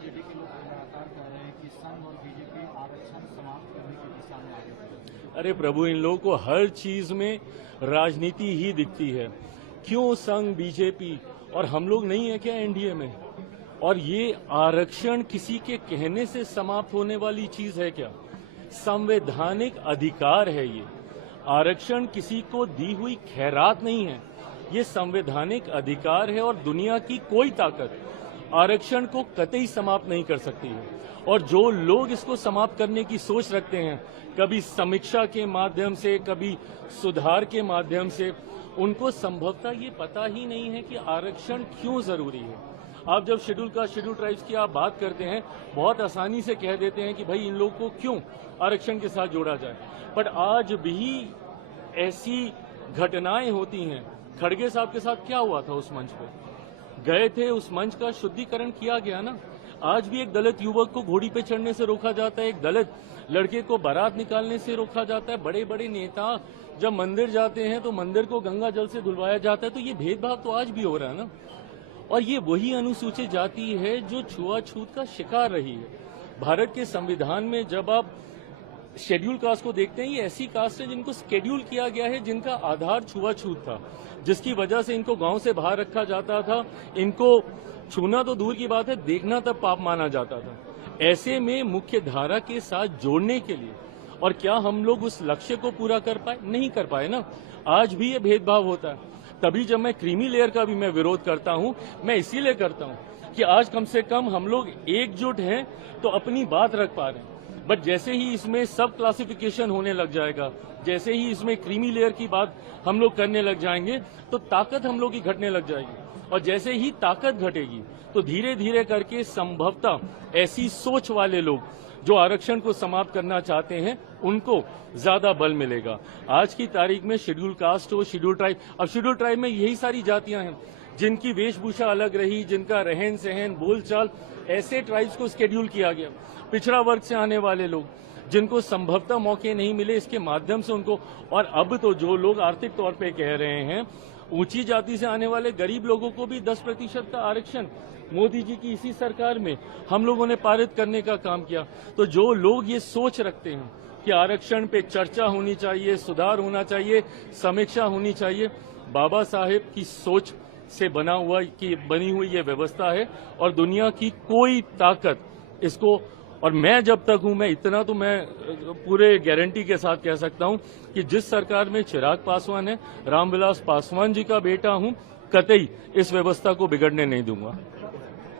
JD के लोग लगातार कह रहे हैं कि संघ और बीजेपी आरक्षण समाप्त करने की दिशा में आगे बढ़ रही है। अरे प्रभु, इन लोगों को हर चीज में राजनीति ही दिखती है। क्यों संघ, बीजेपी और हम लोग नहीं है क्या एनडीए में? और ये आरक्षण किसी के कहने से समाप्त होने वाली चीज है क्या? संवैधानिक अधिकार है ये। आरक्षण किसी को दी हुई खैरात नहीं है, ये संवैधानिक अधिकार है और दुनिया की कोई ताकत आरक्षण को कतई समाप्त नहीं कर सकती है। और जो लोग इसको समाप्त करने की सोच रखते हैं, कभी समीक्षा के माध्यम से, कभी सुधार के माध्यम से, उनको संभवतः ये पता ही नहीं है कि आरक्षण क्यों जरूरी है। आप जब शेड्यूल कास्ट, शेड्यूल ट्राइब्स की आप बात करते हैं, बहुत आसानी से कह देते हैं कि भाई इन लोगों को क्यों आरक्षण के साथ जोड़ा जाए, बट आज भी ऐसी घटनाएं होती हैं। खड़गे साहब के साथ क्या हुआ था? उस मंच पे गए थे, उस मंच का शुद्धिकरण किया गया ना। आज भी एक दलित युवक को घोड़ी पे चढ़ने से रोका जाता है, एक दलित लड़के को बारात निकालने से रोका जाता है। बड़े बड़े नेता जब मंदिर जाते हैं तो मंदिर को गंगा जल से धुलवाया जाता है। तो ये भेदभाव तो आज भी हो रहा है ना। और ये वही अनुसूचित जाति है जो छुआछूत का शिकार रही है। भारत के संविधान में जब आप शेड्यूल कास्ट को देखते हैं, ये ऐसी कास्ट है जिनको शेड्यूल किया गया है, जिनका आधार छुआछूत था, जिसकी वजह से इनको गांव से बाहर रखा जाता था। इनको छूना तो दूर की बात है, देखना तब पाप माना जाता था। ऐसे में मुख्य धारा के साथ जोड़ने के लिए, और क्या हम लोग उस लक्ष्य को पूरा कर पाए? नहीं कर पाए ना। आज भी ये भेदभाव होता है। तभी जब मैं क्रीमी लेयर का भी मैं विरोध करता हूं, मैं इसीलिए करता हूं कि आज कम से कम हम लोग एकजुट हैं तो अपनी बात रख पा रहे हैं। बट जैसे ही इसमें सब क्लासिफिकेशन होने लग जाएगा, जैसे ही इसमें क्रीमी लेयर की बात हम लोग करने लग जाएंगे, तो ताकत हम लोग की घटने लग जाएगी। और जैसे ही ताकत घटेगी तो धीरे धीरे करके संभवतः ऐसी सोच वाले लोग जो आरक्षण को समाप्त करना चाहते हैं, उनको ज्यादा बल मिलेगा। आज की तारीख में शेड्यूल कास्ट हो, शेड्यूल ट्राइब, अब शेड्यूल ट्राइब में यही सारी जातियां हैं जिनकी वेशभूषा अलग रही, जिनका रहन सहन, बोलचाल, ऐसे ट्राइब्स को शेड्यूल किया गया। पिछड़ा वर्ग से आने वाले लोग जिनको संभवतः मौके नहीं मिले, इसके माध्यम से उनको, और अब तो जो लोग आर्थिक तौर पे कह रहे हैं, ऊंची जाति से आने वाले गरीब लोगों को भी 10% का आरक्षण मोदी जी की इसी सरकार में हम लोगों ने पारित करने का काम किया। तो जो लोग ये सोच रखते हैं कि आरक्षण पे चर्चा होनी चाहिए, सुधार होना चाहिए, समीक्षा होनी चाहिए, बाबा साहेब की सोच से बनी हुई ये व्यवस्था है और दुनिया की कोई ताकत इसको, और मैं जब तक हूं, मैं इतना तो मैं पूरे गारंटी के साथ कह सकता हूं कि जिस सरकार में चिराग पासवान है, रामविलास पासवान जी का बेटा हूं, कतई इस व्यवस्था को बिगड़ने नहीं दूंगा।